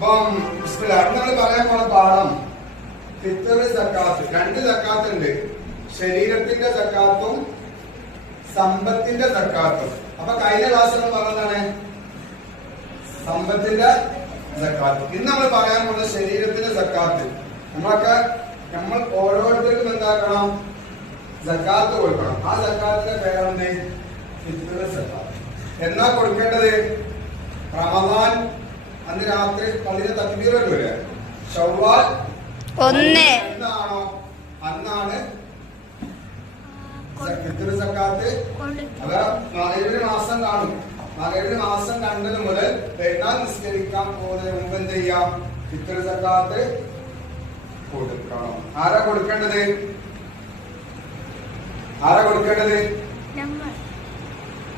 അപ്പം നമ്മൾ പറയാൻ പോണ പാഠം ഫിത്ർ സക്കാത്ത്. രണ്ട് സക്കാത്ത് ഉണ്ട്, ശരീരത്തിന്റെ സക്കാത്തും സമ്പത്തിന്റെ സക്കാത്തും. അപ്പൊ കഴിഞ്ഞ ക്ലാസ്സിൽ പറഞ്ഞതാണ് സമ്പത്തിന്റെ സക്കാത്ത്. ഇന്ന് നമ്മൾ പറയാൻ പോകുന്ന ശരീരത്തിന്റെ സക്കാത്ത്. നമ്മൾ ഓരോരുത്തർക്കും എന്താക്കണം? സക്കാത്ത് കൊടുക്കണം. ആ സക്കാത്തിന്റെ പേരാണ് ഫിത്ർ സക്കാത്ത്. എന്നാ കൊടുക്കേണ്ടത്? റമദാൻ അന്ന് രാത്രി പള്ളിയിലെ തക്ബീർ വരെ ശവ്വാൽ 1 എന്നാണോ അന്നാണ് ഫിത്ർ സക്കാത്ത്. അത് മഗ്‌രിബിന് മാസം കാണും. മഗ്‌രിബിന് മാസം കണ്ടത് മുതൽ പെരുന്നാൾ നിസ്കരിക്കാൻ പോകുന്നതിന് മുമ്പ് എന്ത് ചെയ്യാം? ഫിത്ർ സക്കാത്ത് കൊടുക്കണം. ആരാ കൊടുക്കേണ്ടത്?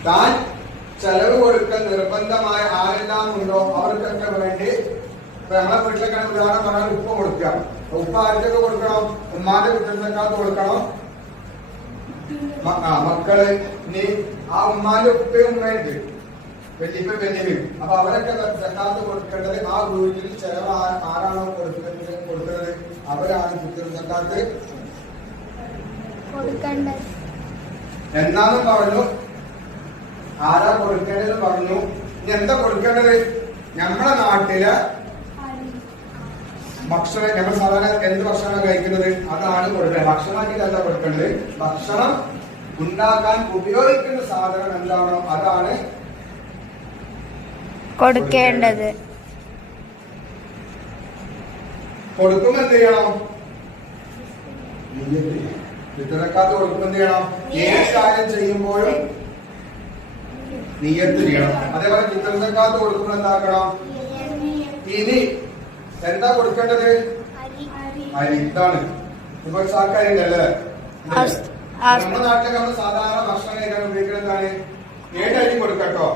താൻ ചെലവ് കൊടുക്കാൻ നിർബന്ധമായ ആരെല്ലാം ഉണ്ടോ അവർക്കൊക്കെ വേണ്ടി നമ്മളെ വീട്ടിലൊക്കെ ഉദാഹരണം പറഞ്ഞാൽ ഉപ്പ കൊടുക്കാം. ഉപ്പ ആർക്കൊക്കെ കൊടുക്കണം? ഉമ്മാന്റെ ഫിത്ർ സക്കാത്ത് കൊടുക്കണം. മക്കള്, ഇനി ആ ഉമ്മാന്റെ ഉപ്പയും ഉമ്മയുണ്ട്, വല്യമ്മയും. അപ്പൊ അവരൊക്കെ സക്കാത്ത് കൊടുക്കേണ്ടത് ആ വീട്ടിൽ ചെലവ് ആരാണോ കൊടുക്കുന്നത് അവരാണ് ഫിത്ർ സക്കാത്ത് എന്നാന്നും പറഞ്ഞു. ആരാ കൊടുക്കേണ്ടത് പറഞ്ഞു. ഇനി എന്താ കൊടുക്കേണ്ടത്? നമ്മുടെ നാട്ടിലെ ഭക്ഷണം, നമ്മൾ സാധാരണ എന്ത് ഭക്ഷണമാണ് കഴിക്കുന്നത് അതാണ് കൊടുക്കേണ്ടത്. ഭക്ഷണമാക്കിട്ട് എന്താ കൊടുക്കേണ്ടത്? ഭക്ഷണം ഉണ്ടാക്കാൻ ഉപയോഗിക്കുന്ന സാധനം എന്താണോ അതാണ് കൊടുക്കേണ്ടത്. കൊടുക്കുമ്പോ എന്ത് ചെയ്യണം? ഫിത്ർ സക്കാത്ത് കൊടുക്കുമ്പോ എന്ത് ചെയ്യണം? ഏത് കാര്യം ചെയ്യുമ്പോഴും നിയ്യത്ത് ചെയ്യണം. അതേപോലെ ഫിത്ർ സക്കാത്ത് കൊടുക്കുമ്പോൾ എന്താക്കണം? ഇനി എന്താ കൊടുക്കേണ്ടത്? അരി. ഇതാണ് ഇപ്പൊ സാക്കാരിണ്ടല്ലേ. നമ്മുടെ നാട്ടിലൊക്കെ നമ്മൾ സാധാരണ ഭക്ഷണം കഴിക്കാൻ ഉപയോഗിക്കുന്നത് എന്താണ്? 7 അരി കൊടുക്കട്ടോ.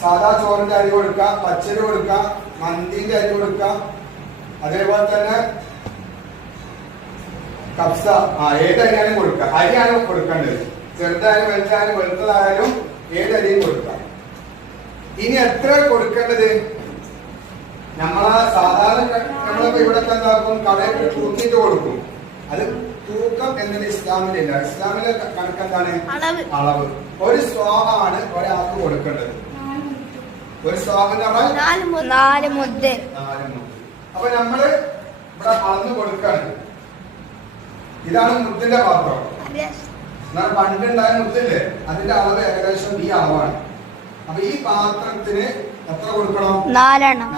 സാധാ ചോറിന്റെ അരി കൊടുക്കാം, പച്ചരി കൊടുക്കാം, മന്തിന്റെ അരി കൊടുക്കാം, അതേപോലെ തന്നെ കബ്സ. 7 അരിയാലും കൊടുക്കാം. അരിയാണ് കൊടുക്കേണ്ടത്. ചെറുതായാലും വലുതായാലും വെളുത്തതായാലും 7 അരിയും കൊടുക്കാം. ഇനി എത്ര കൊടുക്കേണ്ടത്? നമ്മളെ സാധാരണ നമ്മളിപ്പോ ഇവിടെ എന്താക്കും? കടയിൽ തൂക്കിയിട്ട് കൊടുക്കും. അത് തൂക്കം എന്നത് ഇസ്ലാമിലില്ല. ഇസ്ലാമിലെ കണക്ക് എന്താണ്? അളവ്. ഒരു സ്വാഹാണ് ഒരാൾക്ക് കൊടുക്കേണ്ടത്. ഒരു സ്വാഹെന്ന് പറഞ്ഞാൽ 4 മുദ്ദ്. അപ്പൊ നമ്മള് ഇവിടെ അളന്ന് കൊടുക്കാണ്. ഇതാണ് മുദ്ദിന്റെ പാത്രം. എന്നാൽ പണ്ടുണ്ടായ മുദ്ദില്ലേ അതിന്റെ അളവ് ഏകദേശം ഈ അളവാണ്. അപ്പൊ ഈ പാത്രത്തിന് എത്ര കൊടുക്കണം? 4 എണ്ണം.